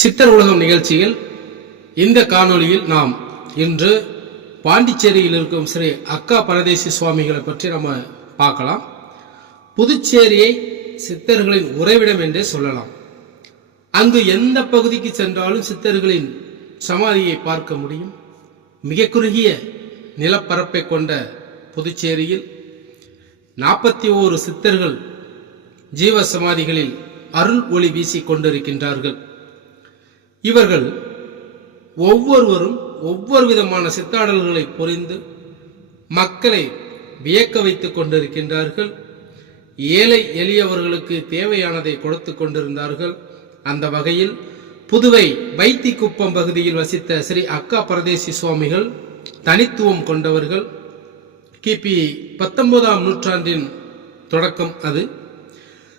சித்தர் உலகம் நிகழ்ச்சியில் இந்த காணொளியில் நாம் இன்று பாண்டிச்சேரியில் இருக்கும் ஸ்ரீ அக்கா பரதேசி சுவாமிகளை பற்றி நம்ம பார்க்கலாம். புதுச்சேரியை சித்தர்களின் உறைவிடம் என்றே சொல்லலாம். அங்கு எந்த பகுதிக்கு சென்றாலும் சித்தர்களின் சமாதியை பார்க்க முடியும். மிக குறுகிய நிலப்பரப்பை கொண்ட புதுச்சேரியில் நாற்பத்தி ஓரு சித்தர்கள் ஜீவ சமாதிகளில் அருள் ஒளி வீசிக் கொண்டிருக்கின்றார்கள். இவர்கள் ஒவ்வொருவரும் ஒவ்வொரு விதமான சித்தாடல்களை புரிந்து மக்களை வியக்க வைத்துக் கொண்டிருக்கின்றார்கள். ஏழை எளியவர்களுக்கு தேவையானதை கொடுத்து கொண்டிருந்தார்கள். அந்த வகையில் புதுவை வைத்திக்குப்பம் பகுதியில் வசித்த ஸ்ரீ அக்கா பரதேசி சுவாமிகள் தனித்துவம் கொண்டவர்கள். கிபி பத்தொன்பதாம் நூற்றாண்டின் தொடக்கம் அது.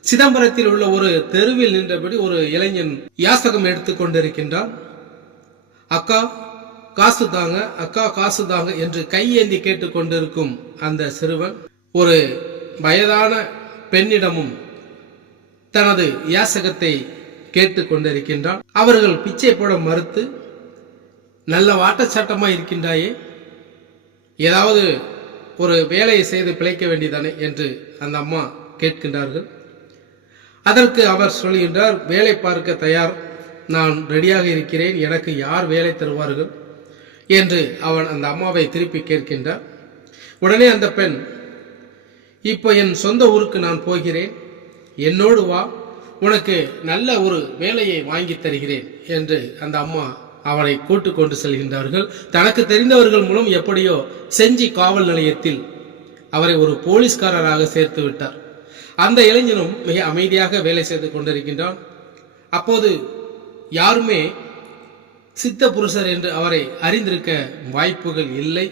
சிதம்பரத்தில் உள்ள ஒரு தெருவில் நின்றபடி ஒரு இளைஞன் யாசகம் எடுத்துக்கொண்டிருக்கின்றான் அக்கா காசு தாங்க அக்கா காசு தாங்க என்று கையேந்தி கேட்டுக்கொண்டிருக்கும் அந்த சிறுவன் ஒரு வயதான பெண்ணிடமும் தனது யாசகத்தை கேட்டுக்கொண்டிருக்கின்றான் அவர்கள் பிச்சை போட மறுத்து நல்ல வாட்டச்சாட்டமா இருக்கின்றாயே? ஏதாவது ஒரு வேலையை செய்து பிழைக்க வேண்டியதானே? என்று அந்த அம்மா கேட்கின்றார்கள். அதற்கு அவர் சொல்கின்றார் வேலை பார்க்க தயார். நான் ரெடியாக இருக்கிறேன். எனக்கு யார் வேலை தருவார்கள்? என்று அவன் அந்த அம்மாவை திருப்பி கேட்கின்றார். உடனே அந்த பெண் இப்போ என் சொந்த ஊருக்கு நான் போகிறேன். என்னோடு வா. உனக்கு நல்ல ஒரு வேலையை வாங்கி தருகிறேன். என்று அந்த அம்மா அவனை கூட்டு கொண்டு செல்கின்றார்கள். தனக்கு தெரிந்தவர்கள் மூலம் எப்படியோ செஞ்சி காவல் நிலையத்தில் அவரை ஒரு போலீஸ்காரராக சேர்த்து விட்டார். அந்த இளைஞனும் மிக அமைதியாக வேலை செய்து கொண்டிருக்கின்றான். அப்போது யாருமே சித்த புருஷர் என்று அவரை அறிந்திருக்க வாய்ப்புகள் இல்லை.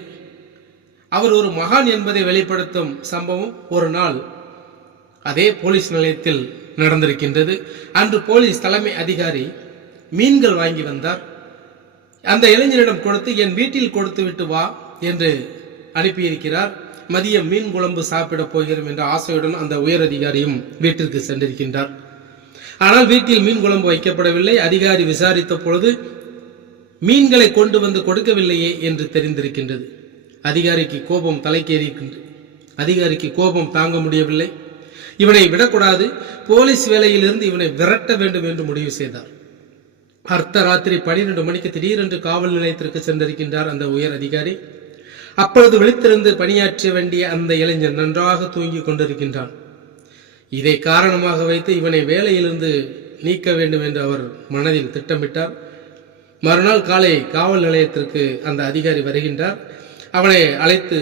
அவர் ஒரு மகான் என்பதை வெளிப்படுத்தும் சம்பவம் ஒரு நாள் அதே போலீஸ் நிலையத்தில் நடந்திருக்கின்றது. அன்று போலீஸ் தலைமை அதிகாரி மீன்கள் வாங்கி வந்தார். அந்த இளைஞரிடம் கொடுத்து என் வீட்டில் கொடுத்து விட்டு வா என்று அனுப்பியிருக்கிறார். மதியம் மீன் குழம்பு சாப்பிடப் போகிறோம் என்ற ஆசையுடன் அந்த உயர் அதிகாரியும் வீட்டிற்கு சென்றிருக்கின்றார். ஆனால் வீட்டில் மீன் குழம்பு வைக்கப்படவில்லை. அதிகாரி விசாரித்த பொழுது மீன்களை கொண்டு வந்து கொடுக்கவில்லையே என்று தெரிந்திருக்கின்றது. அதிகாரிக்கு கோபம் தலைக்கேறியிருக்கின்றது அதிகாரிக்கு கோபம் தாங்க முடியவில்லை. இவனை விடக்கூடாது. போலீஸ் வேலையிலிருந்து இவனை விரட்ட வேண்டும் என்று முடிவு செய்தார். அர்த்த ராத்திரி பனிரெண்டு மணிக்கு திடீரென்று காவல் நிலையத்திற்கு சென்றிருக்கின்றார் அந்த உயர் அதிகாரி. அப்பொழுது விழித்திருந்து பணியாற்ற வேண்டிய அந்த இளைஞன் நன்றாக தூங்கிக் கொண்டிருக்கின்றான். இதை காரணமாக வைத்து இவனை வேலையிலிருந்து நீக்க வேண்டும் என்று அவர் மனதில் திட்டமிட்டார். மறுநாள் காலை காவல் நிலையத்திற்கு அந்த அதிகாரி வருகின்றார். அவனை அழைத்து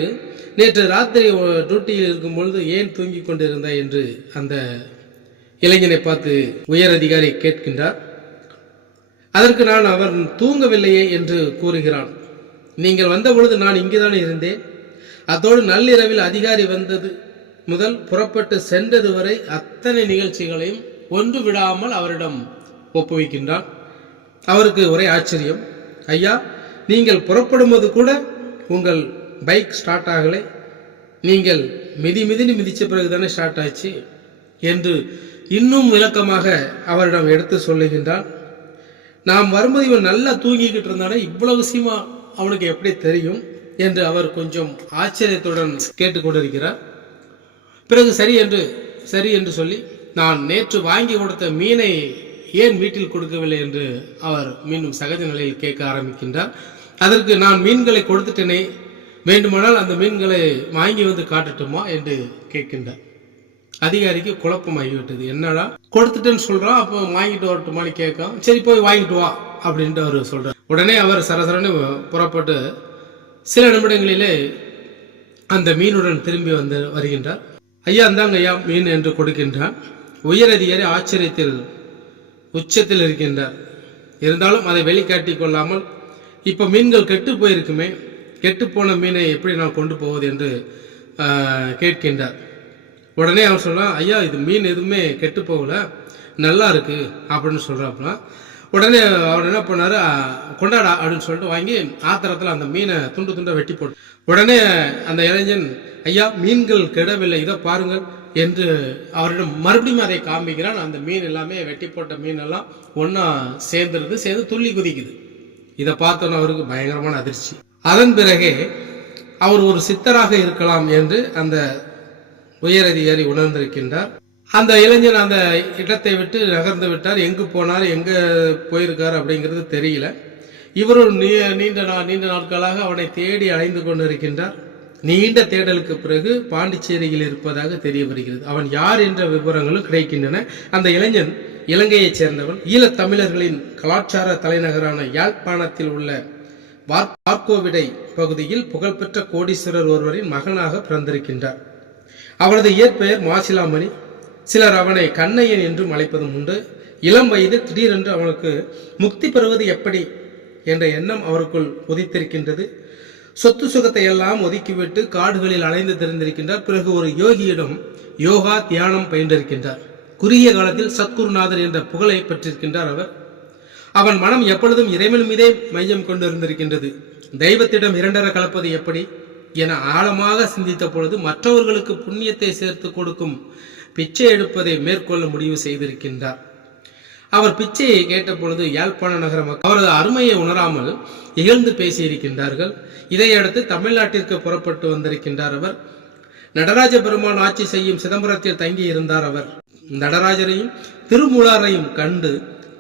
நேற்று ராத்திரி டியூட்டியில் இருக்கும் பொழுது ஏன் தூங்கிக் கொண்டிருந்தாய்? என்று அந்த இளைஞனை பார்த்து உயர் அதிகாரி கேட்கின்றார். அதற்கு நான் அவர் தூங்கவில்லையே என்று கூறுகிறான். நீங்கள் வந்த பொழுது நான் இங்குதான் இருந்தேன். அதோடு நள்ளிரவில் அதிகாரி வந்தது முதல் புறப்பட்டு சென்றது வரை அத்தனை நிகழ்ச்சிகளையும் ஒன்று விடாமல் அவரிடம் ஒப்புவிக்கின்றான். அவருக்கு ஒரே ஆச்சரியம். ஐயா நீங்கள் புறப்படும்போது கூட உங்கள் பைக் ஸ்டார்ட் ஆகலை. நீங்கள் மிதி மிதினு மிதித்த பிறகு தானே ஸ்டார்ட் ஆச்சு என்று இன்னும் விளக்கமாக அவரிடம் எடுத்து சொல்லுகின்றான். நாம் வரும்போது இவன் நல்லா தூங்கிக்கிட்டு இருந்தானே இவ்வளவு விஷயமா அவனுக்கு எப்படி தெரியும் என்று அவர் கொஞ்சம் ஆச்சரியத்துடன் கேட்டுக்கொண்டிருக்கிறார். பிறகு சரி என்று சரி என்று சொல்லி நான் நேற்று வாங்கி கொடுத்த மீனை ஏன் வீட்டில் கொடுக்கவில்லை என்று அவர் மீண்டும் சகஜ நிலையில் கேட்க ஆரம்பிக்கின்றார். அதற்கு நான் மீன்களை கொடுத்துட்டேனே வேண்டுமானால் அந்த மீன்களை வாங்கி வந்து காட்டட்டுமா என்று கேட்கின்றார். அதிகாரிக்கு குழப்பமாகிவிட்டது. என்னடா? கொடுத்துட்டேன்னு சொல்றான் அப்போ வாங்கிட்டு வரட்டுமான்னு கேட்கும் சரி போய் வாங்கிட்டு வா அப்படின்ட்டு அவர் சொல்றார். உடனே அவர் சரசரன்னு புறப்பட்டு சில நிமிடங்களிலே அந்த மீனுடன் திரும்பி வந்து வருகின்றார். ஐயா அந்தாங்க ஐயா மீன் என்று கொடுக்கின்றான். உயர் அதிகாரி ஆச்சரியத்தில் உச்சத்தில் இருக்கின்றார். இருந்தாலும் அதை வெளிக்காட்டி கொள்ளாமல் இப்போ மீன்கள் கெட்டு போயிருக்குமே கெட்டு போன மீனை எப்படி நான் கொண்டு போவது என்று கேட்கின்றார். உடனே அவர் சொல்கிறான் ஐயா இது மீன் எதுவுமே கெட்டு போகல நல்லா இருக்கு அப்படின்னு சொல்றாப்புல. உடனே அவர் என்ன பண்ணார் கொண்டாடா அப்படின்னு சொல்லிட்டு வாங்கி ஆத்திரத்தில் அந்த மீனை துண்டு துண்டை வெட்டி போட்டு உடனே அந்த இளைஞன் ஐயா மீன்கள் கெடவில்லை இதை பாருங்கள் என்று அவரிடம் மறுபடியும் அதை காமிக்கிறான். அந்த மீன் எல்லாமே வெட்டி போட்ட மீன் எல்லாம் ஒன்றா சேர்ந்துருது சேர்ந்து துள்ளி குதிக்குது. இதை பார்த்தோன்னே அவருக்கு பயங்கரமான அதிர்ச்சி. அதன் பிறகே அவர் ஒரு சித்தராக இருக்கலாம் என்று அந்த உயர் அதிகாரி உணர்ந்திருக்கின்றார். அந்த இளைஞன் அந்த இடத்தை விட்டு நகர்ந்து விட்டார். எங்கு போனார் எங்க போயிருக்கார் அப்படிங்கிறது தெரியல. இவரும் நீ- நீண்ட நா நீண்ட நாட்களாக அவனை தேடி அலைந்து கொண்டிருக்கின்றார். நீண்ட தேடலுக்கு பிறகு பாண்டிச்சேரியில் இருப்பதாக தெரிய வருகிறது. அவன் யார் என்ற விவரங்களும் கிடைக்கின்றன. அந்த இளைஞன் இலங்கையைச் சேர்ந்தவன். ஈழத் தமிழர்களின் கலாச்சார தலைநகரான யாழ்ப்பாணத்தில் உள்ள வார்- வார்கோவிடை பகுதியில் புகழ்பெற்ற கோடீஸ்வரர் ஒருவரின் மகனாக பிறந்திருக்கின்றார். அவனது இயற்பெயர் மாசிலாமணி. சிலர் அவனை கண்ணையன் என்றும் அழைப்பதும் உண்டு. இளம் வயதில் திடீரென்று அவனுக்கு முக்தி பெறுவது எப்படி என்ற எண்ணம் அவருக்குள் உதித்திருக்கின்றது. சொத்து சுகத்தை எல்லாம் ஒதுக்கிவிட்டு காடுகளில் அலைந்து திறந்திருக்கின்றார் பிறகு ஒரு யோகியிடம் யோகா தியானம் பயின்றிருக்கின்றார். குறுகிய காலத்தில் சத்குருநாதர் என்ற புகழை பெற்றிருக்கின்றார் அவர். அவன் மனம் எப்பொழுதும் இறைவன் மீதே மையம் கொண்டிருந்திருக்கின்றது. தெய்வத்திடம் இரண்டர கலப்பது எப்படி? என ஆழமாக சிந்தித்த பொழுது மற்றவர்களுக்கு புண்ணியத்தை சேர்த்து கொடுக்கும் பிச்சை எடுப்பதை மேற்கொள்ள முடிவு செய்திருக்கின்றார். அவர் பிச்சையை கேட்டபொழுது யாழ்ப்பாண நகர மக்கள் அவரது அருமையை உணராமல் இகழ்ந்து பேசியிருக்கின்றார்கள். இதையடுத்து தமிழ்நாட்டிற்கு புறப்பட்டு வந்திருக்கின்றார் அவர். நடராஜ பெருமான் ஆட்சி செய்யும் சிதம்பரத்தில் தங்கி இருந்தார் அவர். நடராஜரையும் திருமூலாரையும் கண்டு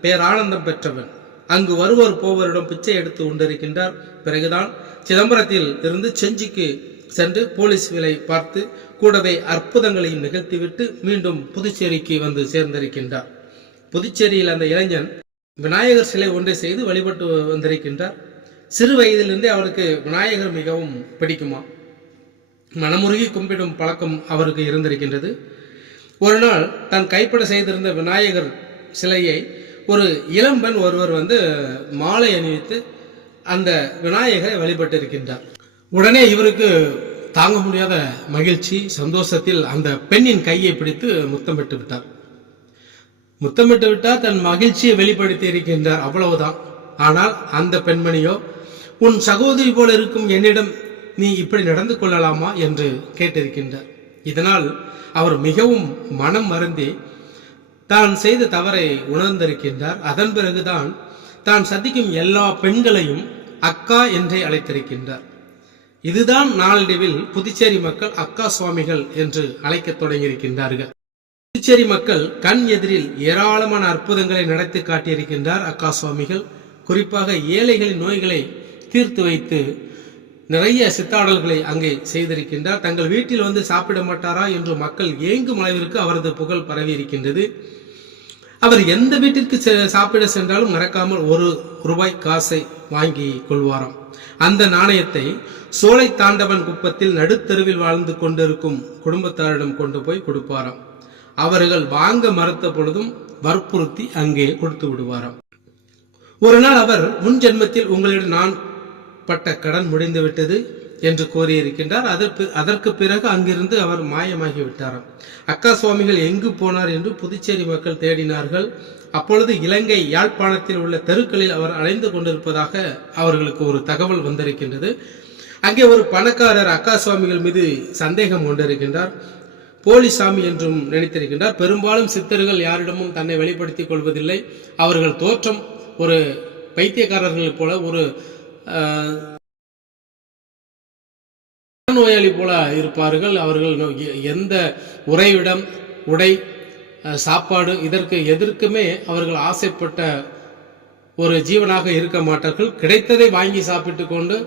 பேரானந்தம் பெற்றவன். அங்கு வருவோர் போவரிடம் பிச்சை எடுத்து கொண்டிருக்கின்றார். பிறகுதான் சிதம்பரத்தில் இருந்து செஞ்சிக்கு சென்று போலீஸ் வேலை பார்த்து கூடவே அற்புதங்களையும் நிகழ்த்திவிட்டு மீண்டும் புதுச்சேரிக்கு வந்து சேர்ந்திருக்கின்றார். புதுச்சேரியில் அந்த இளைஞன் விநாயகர் சிலை ஒன்றை செய்து வழிபட்டு வந்திருக்கின்றார். சிறு வயதிலிருந்தே அவருக்கு விநாயகர் மிகவும் பிடிக்குமா? மனமுருகி கும்பிடும் பழக்கம் அவருக்கு இருந்திருக்கின்றது. ஒரு நாள் தான் கைப்பட செய்திருந்த விநாயகர் சிலையை ஒரு இளம்பெண் ஒருவர் வந்து மாலை அணிவித்து அந்த விநாயகரை வழிபட்டு இருக்கின்றார் உடனே இவருக்கு தாங்க முடியாத மகிழ்ச்சி சந்தோஷத்தில் அந்த பெண்ணின் கையை பிடித்து முத்தமிட்டு விட்டார். முத்தமிட்டு விட்டால் தன் மகிழ்ச்சியை வெளிப்படுத்தி இருக்கின்றார் அவ்வளவுதான். ஆனால் அந்த பெண்மணியோ உன் சகோதரி போல இருக்கும் என்னிடம் நீ இப்படி நடந்து கொள்ளலாமா? என்று கேட்டிருக்கின்றார். இதனால் அவர் மிகவும் மனம் மருந்தி தான் செய்த தவறை உணர்ந்திருக்கின்றார். அதன் பிறகுதான் தான் சந்திக்கும் எல்லா பெண்களையும் அக்கா என்றே அழைத்திருக்கின்றார். இதுதான் நாளடைவில் புதுச்சேரி மக்கள் அக்கா சுவாமிகள் என்று அழைக்கத் தொடங்கியிருக்கின்றார்கள். புதுச்சேரி மக்கள் கண் எதிரில் ஏராளமான அற்புதங்களை நடத்தி காட்டியிருக்கின்றார் அக்கா சுவாமிகள். குறிப்பாக ஏழைகளின் நோய்களை தீர்த்து வைத்து நிறைய சித்தாடல்களை அங்கே செய்திருக்கின்றார். தங்கள் வீட்டில் வந்து சாப்பிட மாட்டாரா என்று மக்கள் ஏங்கும் அளவிற்கு அவரது புகழ் பரவி இருக்கின்றது அவர் எந்த வீட்டிற்கு செ- சாப்பிட சென்றாலும் மறக்காமல் ஒரு ரூபாய் காசை வாங்கி கொள்வாராம். அந்த நாணயத்தை சோலை தாண்டவன் குப்பத்தில் நடுத்தெருவில் வாழ்ந்து கொண்டிருக்கும் குடும்பத்தாரிடம் கொண்டு போய் கொடுப்பாராம். அவர்கள் வாங்க மறுத்த பொழுதும் வற்புறுத்தி அங்கே கொடுத்து விடுவாராம். ஒரு நாள் அவர் முன் ஜென்மத்தில் உங்களிடம் நான் பட்ட கடன் முடிந்து விட்டது என்று கூறியிருக்கின்றார். அதற்கு அதற்கு பிறகு அங்கிருந்து அவர் மாயமாகிவிட்டாராம். அக்கா சுவாமிகள் எங்கு போனார் என்று புதுச்சேரி மக்கள் தேடினார்கள். அப்பொழுது இலங்கை யாழ்ப்பாணத்தில் உள்ள தெருக்களில் அவர் அலைந்து கொண்டிருப்பதாக அவர்களுக்கு ஒரு தகவல் வந்திருக்கின்றது. அங்கே ஒரு பணக்காரர் அக்கா சுவாமிகள் மீது சந்தேகம் கொண்டிருக்கின்றார். போலி சாமி என்றும் நினைத்திருக்கின்றார். பெரும்பாலும் சித்தர்கள் யாரிடமும் தன்னை வெளிப்படுத்திக் கொள்வதில்லை. அவர்கள் தோற்றம் ஒரு பைத்தியக்காரர்களைப் போல ஒரு நோயாளி போல இருப்பார்கள். அவர்கள் எந்த உறைவிடம் உடை சாப்பாடு இதற்கு எதற்குமே அவர்கள் ஆசைப்பட்ட ஒரு ஜீவனாக இருக்க மாட்டார்கள். கிடைத்ததை வாங்கி சாப்பிட்டு கொண்டு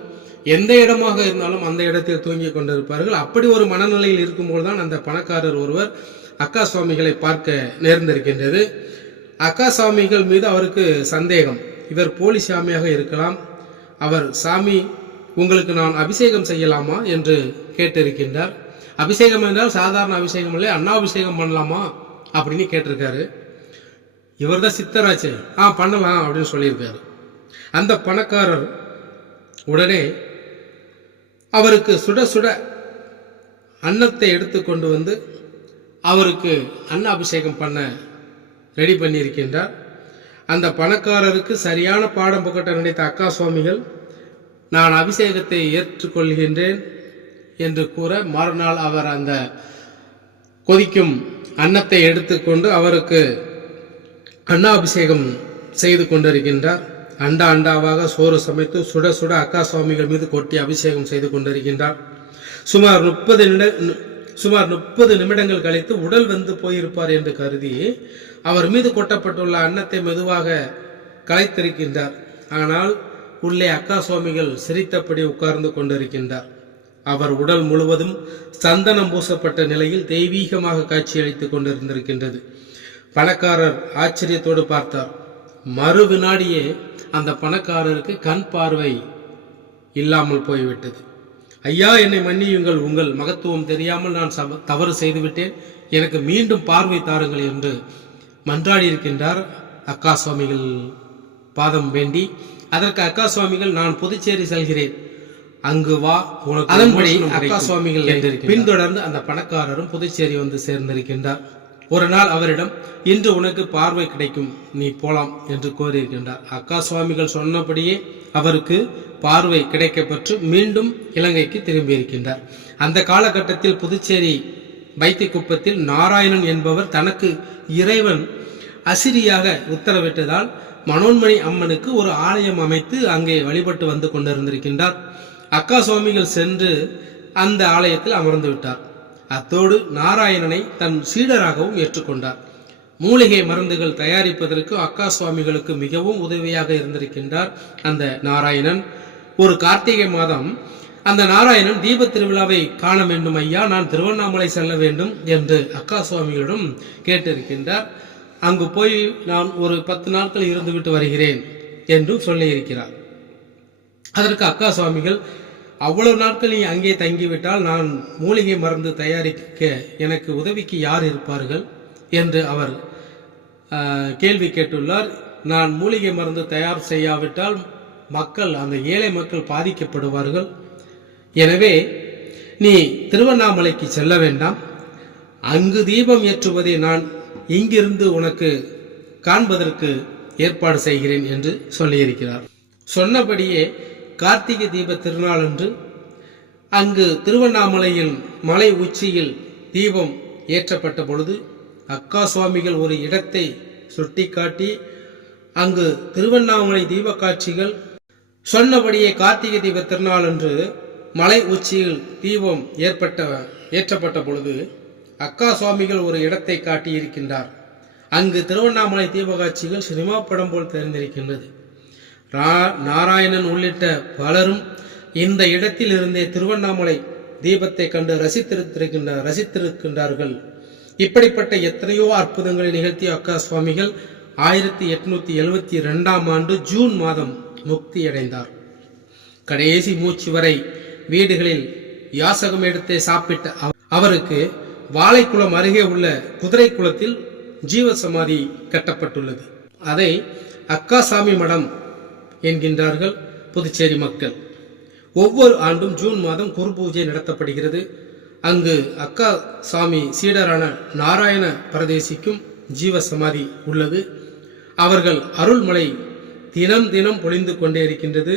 எந்த இடமாக இருந்தாலும் அந்த இடத்தில் தூங்கிக் கொண்டிருப்பார்கள். அப்படி ஒரு மனநிலையில் இருக்கும்போது தான் அந்த பணக்காரர் ஒருவர் அக்கா சுவாமிகளை பார்க்க நேர்ந்திருக்கின்றது. அக்கா சுவாமிகள் மீது அவருக்கு சந்தேகம். இவர் போலி சாமியாக இருக்கலாம். அவர் சாமி உங்களுக்கு நான் அபிஷேகம் செய்யலாமா என்று கேட்டிருக்கின்றார். அபிஷேகம் என்றால் சாதாரண அபிஷேகம் இல்லை அண்ணா அபிஷேகம் பண்ணலாமா அப்படின்னு கேட்டிருக்காரு. இவர் தான் சித்தராச்சு. ஆ பண்ணலாம் அப்படின்னு சொல்லியிருக்காரு. அந்த பணக்காரர் உடனே அவருக்கு சுட சுட அன்னத்தை எடுத்து கொண்டு வந்து அவருக்கு அன்ன அபிஷேகம் பண்ண ரெடி பண்ணியிருக்கின்றார். அந்த பணக்காரருக்கு சரியான பாடம் புகட்ட நினைத்த அக்கா சுவாமிகள் நான் அபிஷேகத்தை ஏற்றுக்கொள்கின்றேன் என்று கூற மறுநாள் அவர் அந்த கொதிக்கும் அன்னத்தை எடுத்துக்கொண்டு அவருக்கு அன்னாபிஷேகம் செய்து கொண்டிருக்கின்றார். அண்டா அண்டாவாக சோறு சமைத்து சுட சுட அக்கா சுவாமிகள் மீது கொட்டி அபிஷேகம் செய்து கொண்டிருக்கின்றார். சுமார் முப்பது நிமிட சுமார் முப்பது நிமிடங்கள் கழித்து உடல் வந்து போயிருப்பார் என்று கருதி அவர் மீது கொட்டப்பட்டுள்ள அன்னத்தை மெதுவாக கலைத்திருக்கின்றார் ஆனால் உள்ளே அக்கா சுவாமிகள் சிரித்தபடி உட்கார்ந்து கொண்டிருக்கின்றார். அவர் உடல் முழுவதும் சந்தனம் பூசப்பட்ட நிலையில் தெய்வீகமாக காட்சியளித்துக் கொண்டிருந்திருக்கின்றது. பணக்காரர் ஆச்சரியத்தோடு பார்த்தார். மறு வினாடியே அந்த பணக்காரருக்கு கண் பார்வை இல்லாமல் போய்விட்டது. ஐயா என்னை மன்னியுங்கள். உங்கள் மகத்துவம் தெரியாமல் நான் தவறு செய்துவிட்டேன். எனக்கு மீண்டும் பார்வை தாருங்கள் என்று மன்றாடி இருக்கின்றார் அக்கா சுவாமிகள் பாதம் வேண்டி அதற்கு அக்கா சுவாமிகள் நான் புதுச்சேரி செல்கிறேன். அங்கு வா அதன்படி அக்கா சுவாமிகள் பின்தொடர்ந்து அந்த பணக்காரரும் புதுச்சேரி வந்து சேர்ந்திருக்கின்றார். ஒரு நாள் அவரிடம் இன்று உனக்கு பார்வை கிடைக்கும் நீ போலாம் என்று கோரியிருக்கின்றார். அக்கா சுவாமிகள் சொன்னபடியே அவருக்கு பார்வை கிடைக்கப்பெற்று மீண்டும் இலங்கைக்கு திரும்பியிருக்கின்றார் அந்த காலகட்டத்தில் புதுச்சேரி வைத்திக்குப்பத்தில் நாராயணன் என்பவர் தனக்கு இறைவன் அசிரியாக உத்தரவிட்டதால் மனோன்மணி அம்மனுக்கு ஒரு ஆலயம் அமைத்து அங்கே வழிபட்டு வந்து கொண்டிருந்திருக்கின்றார். அக்கா சுவாமிகள் சென்று அந்த ஆலயத்தில் அமர்ந்து விட்டார். அத்தோடு நாராயணனை தன் சீடராகவும் ஏற்றுக்கொண்டார். மூலிகை மருந்துகள் தயாரிப்பதற்கு அக்கா சுவாமிகளுக்கு மிகவும் உதவியாக இருந்திருக்கின்றார் அந்த நாராயணன். ஒரு கார்த்திகை மாதம் அந்த நாராயணன் தீப திருவிழாவை காண வேண்டும் ஐயா நான் திருவண்ணாமலை செல்ல வேண்டும் என்று அக்கா சுவாமிகளிடம் கேட்டிருக்கின்றார். அங்கு போய் நான் ஒரு பத்து நாட்கள் இருந்துவிட்டு வருகிறேன் என்றும் சொல்லியிருக்கிறார். அதற்கு அக்கா சுவாமிகள் அவ்வளவு நாட்கள் நீ அங்கே தங்கிவிட்டால் நான் மூலிகை மருந்து தயாரிக்க எனக்கு உதவிக்கு யார் இருப்பார்கள்? என்று அவர் கேள்வி கேட்டுள்ளார். நான் மூலிகை மருந்து தயார் செய்யாவிட்டால் மக்கள் அந்த ஏழை மக்கள் பாதிக்கப்படுவார்கள். எனவே நீ திருவண்ணாமலைக்கு செல்ல வேண்டாம். அங்கு தீபம் ஏற்றுவதை நான் இங்கிருந்து உனக்கு காண்பதற்கு ஏற்பாடு செய்கிறேன் என்று சொல்லியிருக்கிறார். சொன்னபடியே கார்த்திகை தீப திருநாளன்று அங்கு திருவண்ணாமலையில் மலை உச்சியில் தீபம் ஏற்றப்பட்ட பொழுது அக்கா சுவாமிகள் ஒரு இடத்தை சுட்டிக்காட்டி அங்கு திருவண்ணாமலை தீப காட்சிகள் சொன்னபடியே கார்த்திகை தீப திருநாளன்று மலை உச்சியில் தீபம் ஏற்பட்ட ஏற்றப்பட்ட பொழுது அக்கா சுவாமிகள் ஒரு இடத்தை காட்டியிருக்கின்றார். அங்கு திருவண்ணாமலை தீபகாட்சிகள் சினிமா படம் போல் தெரிந்திருக்கின்றது. ரா- நாராயணன் உள்ளிட்ட பலரும் இந்த இடத்தில் இருந்தே திருவண்ணாமலை தீபத்தை கண்டு ரசித்திருக்கின்ற ரசித்திருக்கின்றார்கள். இப்படிப்பட்ட எத்தனையோ அற்புதங்களை நிகழ்த்திய அக்கா சுவாமிகள் ஆயிரத்தி எட்நூத்தி எழுபத்தி ரெண்டாம் ஆண்டு ஜூன் மாதம் முக்தி அடைந்தார் கடைசி மூச்சு வரை வீடுகளில் யாசகம் எடுத்தே சாப்பிட்ட அவ- அவருக்கு வாழைக்குளம் அருகே உள்ள குதிரை குளத்தில் ஜீவசமாதி கட்டப்பட்டுள்ளது. அதை அக்காசாமி மடம் என்கின்றார்கள் புதுச்சேரி மக்கள். ஒவ்வொரு ஆண்டும் ஜூன் மாதம் குரு பூஜை நடத்தப்படுகிறது. அங்கு அக்கா சாமி சீடரான நாராயண பரதேசிக்கும் ஜீவசமாதி உள்ளது. அவர்கள் அருள்மலை தினம் தினம் பொழிந்து கொண்டே இருக்கின்றது.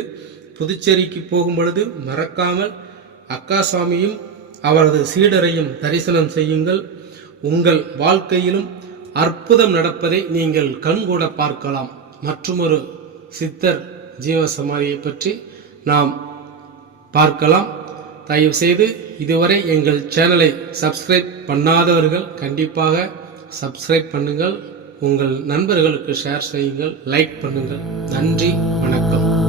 புதுச்சேரிக்கு போகும் பொழுது மறக்காமல் அக்காசாமியும் அவரது சீடரையும் தரிசனம் செய்யுங்கள். உங்கள் வாழ்க்கையிலும் அற்புதம் நடப்பதை நீங்கள் கண்கூட பார்க்கலாம். மற்றுமொரு சித்தர் ஜீவசமாதியை பற்றி நாம் பார்க்கலாம். தயவு செய்து இதுவரை எங்கள் சேனலை சப்ஸ்கிரைப் பண்ணாதவர்கள் கண்டிப்பாக சப்ஸ்கிரைப் பண்ணுங்கள். உங்கள் நண்பர்களுக்கு ஷேர் செய்யுங்கள். லைக் பண்ணுங்கள். நன்றி. வணக்கம்.